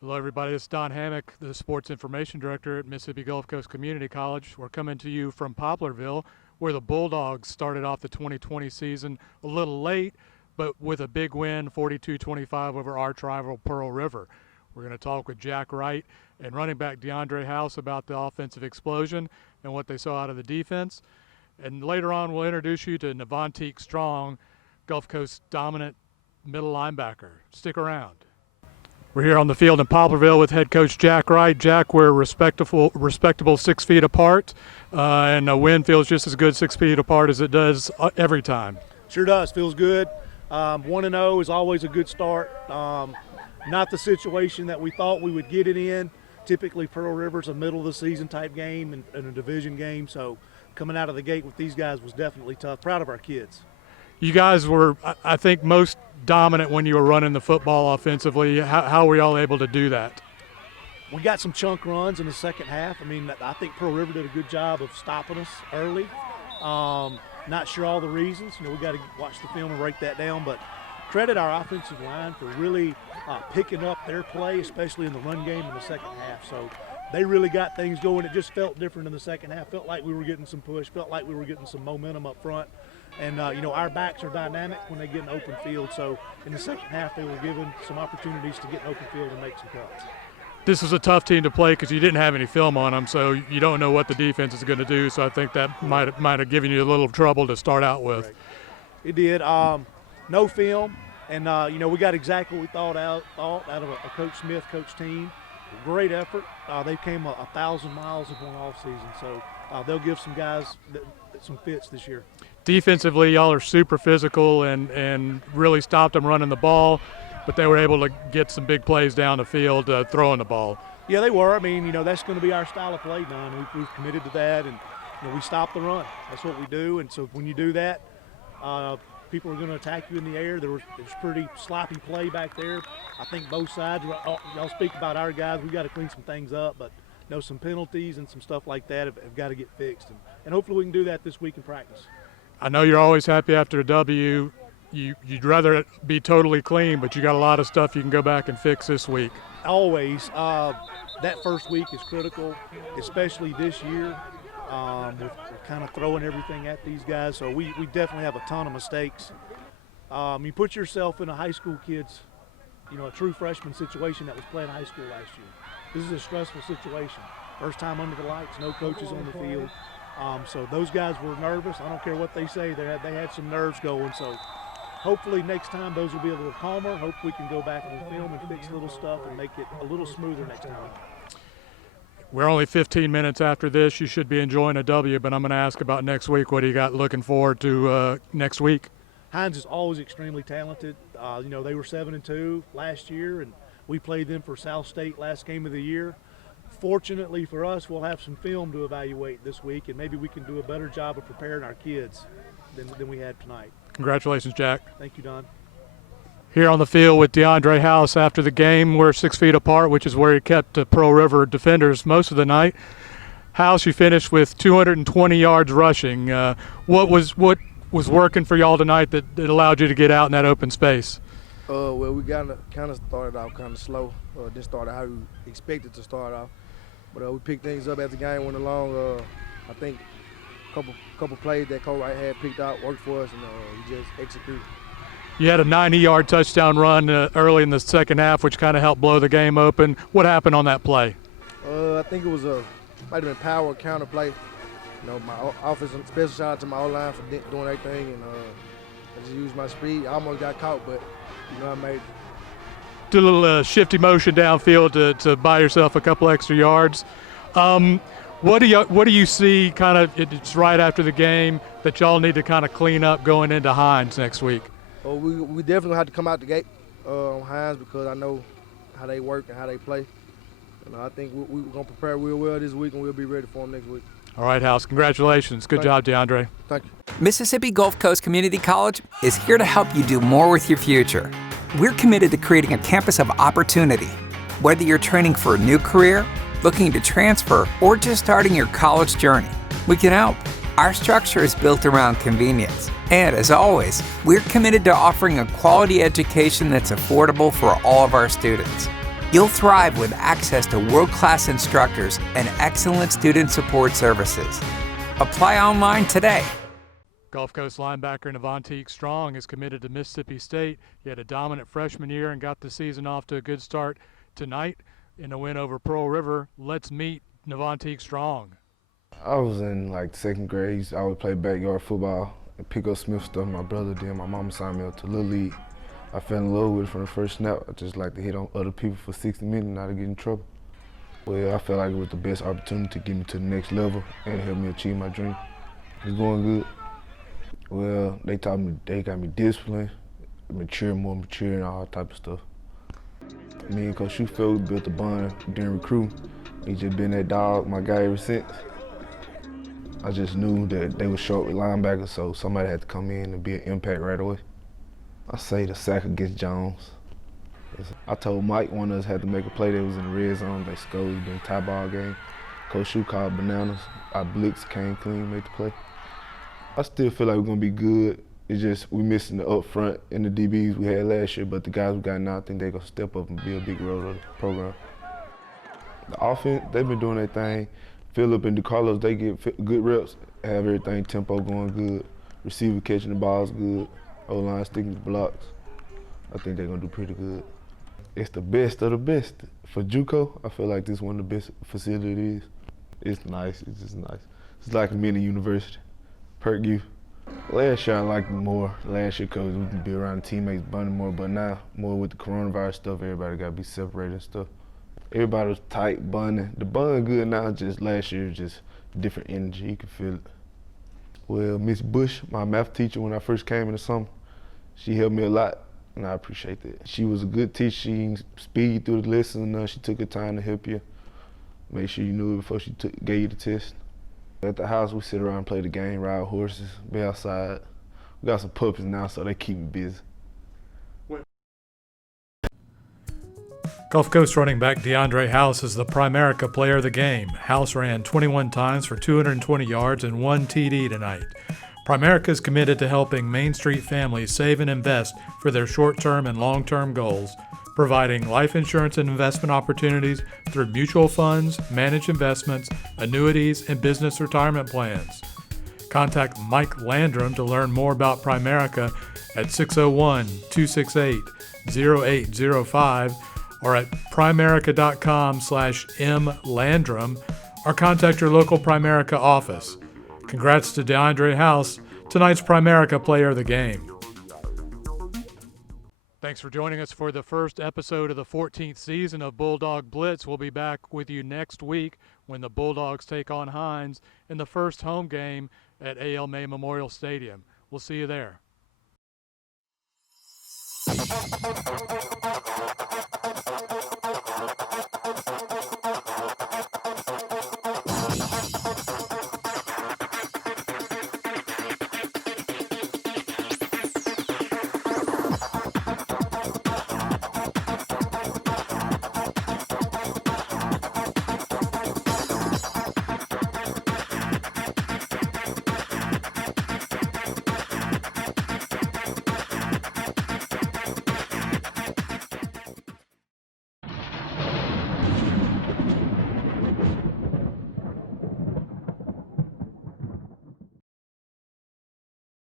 Hello everybody, this is Don Hammock, the Sports Information Director at Mississippi Gulf Coast Community College. We're coming to you from Poplarville, where the Bulldogs started off the 2020 season a little late, but with a big win, 42-25 over arch rival Pearl River. We're going to talk with Jack Wright and running back DeAndre House about the offensive explosion and what they saw out of the defense. And later on, we'll introduce you to Navonteque Strong, Gulf Coast dominant middle linebacker. Stick around. We're here on the field in Poplarville with head coach Jack Wright. Jack, we're respectable 6 feet apart, and a win feels just as good 6 feet apart as it does every time. Sure does. Feels good. 1-0 is always a good start. Not the situation that we thought we would get it in. Typically, Pearl River's a middle of the season type game and a division game, so coming out of the gate with these guys was definitely tough. Proud of our kids. You guys were, I think, most dominant when you were running the football offensively. How were y'all able to do that? We got some chunk runs in the second half. I mean, I think Pearl River did a good job of stopping us early. Not sure all the reasons. We got to watch the film and break that down, but credit our offensive line for really picking up their play, especially in the run game in the second half. So they really got things going. It just felt different in the second half. Felt like we were getting some push, felt like we were getting some momentum up front. And, our backs are dynamic when they get in open field. So in the second half, they were given some opportunities to get in open field and make some cuts. This is a tough team to play because you didn't have any film on them, so you don't know what the defense is going to do. So I think that might have given you a little trouble to start out with. Right. It did. No film. And, we got exactly what we thought out of a Coach Smith coach team. Great effort. They came 1,000 miles in one offseason. So they'll give some guys some fits this year. Defensively, y'all are super physical and really stopped them running the ball, but they were able to get some big plays down the field throwing the ball. Yeah, they were. I mean, that's going to be our style of play, Don. We've committed to that, and we stop the run. That's what we do, and so when you do that, people are going to attack you in the air. There's pretty sloppy play back there. I think both sides. Y'all speak about our guys. We got to clean some things up, but some penalties and some stuff like that have got to get fixed, and hopefully we can do that this week in practice. I know you're always happy after a W. You'd rather it be totally clean, but you got a lot of stuff you can go back and fix this week. Always. That first week is critical, especially this year. We're kind of throwing everything at these guys, so we definitely have a ton of mistakes. You put yourself in a high school kid's, a true freshman situation that was playing high school last year. This is a stressful situation. First time under the lights, no coaches on the field. So those guys were nervous. I don't care what they say. They had some nerves going. So hopefully next time those will be a little calmer. Hope we can go back and film and fix little stuff and make it a little smoother next time. We're only 15 minutes after this. You should be enjoying a W, but I'm going to ask about next week. What do you got looking forward to next week? Hines is always extremely talented. They were 7-2 last year, and we played them for South State last game of the year. Fortunately for us, we'll have some film to evaluate this week, and maybe we can do a better job of preparing our kids than we had tonight. Congratulations, Jack. Thank you, Don. Here on the field with DeAndre House after the game. We're 6 feet apart, which is where he kept the Pearl River defenders most of the night. House, you finished with 220 yards rushing. What was working for y'all tonight that allowed you to get out in that open space? Well, we kind of started off kind of slow. Didn't start how we expected to start off. But we picked things up as the game went along. I think a couple plays that Coach Wright had picked out worked for us, and we just executed. You had a 90-yard touchdown run early in the second half, which kind of helped blow the game open. What happened on that play? I think it was might have been power counter play. My offense, special shout out to my O-line for doing everything, and I just used my speed. I almost got caught, but I made it. Do a little shifty motion downfield to buy yourself a couple extra yards. What do you see kind of, it's right after the game, that y'all need to kind of clean up going into Hines next week? Well, we definitely have to come out the gate on Hines because I know how they work and how they play. And I think we're going to prepare real well this week, and we'll be ready for them next week. All right, House. Congratulations. Good job, DeAndre. Thank you. Mississippi Gulf Coast Community College is here to help you do more with your future. We're committed to creating a campus of opportunity. Whether you're training for a new career, looking to transfer, or just starting your college journey, we can help. Our structure is built around convenience. And as always, we're committed to offering a quality education that's affordable for all of our students. You'll thrive with access to world-class instructors and excellent student support services. Apply online today. Gulf Coast linebacker Navonteque Strong is committed to Mississippi State. He had a dominant freshman year and got the season off to a good start tonight in a win over Pearl River. Let's meet Navonteque Strong. I was in like second grade. I would play backyard football and pick up Smith stuff. My brother did. My mama signed me up to Little League. I fell in love with it from the first snap. I just like to hit on other people for 60 minutes and not to get in trouble. Well, I felt like it was the best opportunity to get me to the next level and help me achieve my dream. It's going good. Well, they got me disciplined, more mature and all type of stuff. Me and Coach Schufeldt built a bond during recruit. He just been that dog, my guy ever since. I just knew that they were short with linebackers, so somebody had to come in and be an impact right away. I say the sack against Jones. I told Mike one of us had to make a play that was in the red zone. They scored in the tie ball game. Coach Shu called bananas. I blitzed, came clean, made the play. I still feel like we're gonna be good. It's just we missing the up front and the DBs we had last year, but the guys we got now, I think they're gonna step up and be a big role of the program. The offense, they've been doing their thing. Phillip and DeCarlos, they get good reps, have everything tempo going good. Receiver catching the balls good. O-line sticking to blocks. I think they're gonna do pretty good. It's the best of the best. For JUCO, I feel like this is one of the best facilities. It's nice, it's just nice. It's like a mini university. Perk youth. Last year I liked it more. Last year because we can be around the teammates bonding more, but now more with the coronavirus stuff, everybody gotta be separated and stuff. Everybody was tight, bonding. The bond good now, just last year, just different energy, you can feel it. Well, Miss Bush, my math teacher when I first came in the summer, she helped me a lot, and I appreciate that. She was a good teacher. She speed you through the lessons. She took her time to help you. Make sure you knew it before she gave you the test. At the house, we sit around and play the game, ride horses, be outside. We got some puppies now, so they keep me busy. Gulf Coast running back DeAndre House is the Primerica player of the game. House ran 21 times for 220 yards and 1 TD tonight. Primerica is committed to helping Main Street families save and invest for their short-term and long-term goals, providing life insurance and investment opportunities through mutual funds, managed investments, annuities, and business retirement plans. Contact Mike Landrum to learn more about Primerica at 601-268-0805 or at primerica.com/mlandrum or contact your local Primerica office. Congrats to DeAndre House, tonight's Primerica player of the game. Thanks for joining us for the first episode of the 14th season of Bulldog Blitz. We'll be back with you next week when the Bulldogs take on Hines in the first home game at A.L. May Memorial Stadium. We'll see you there.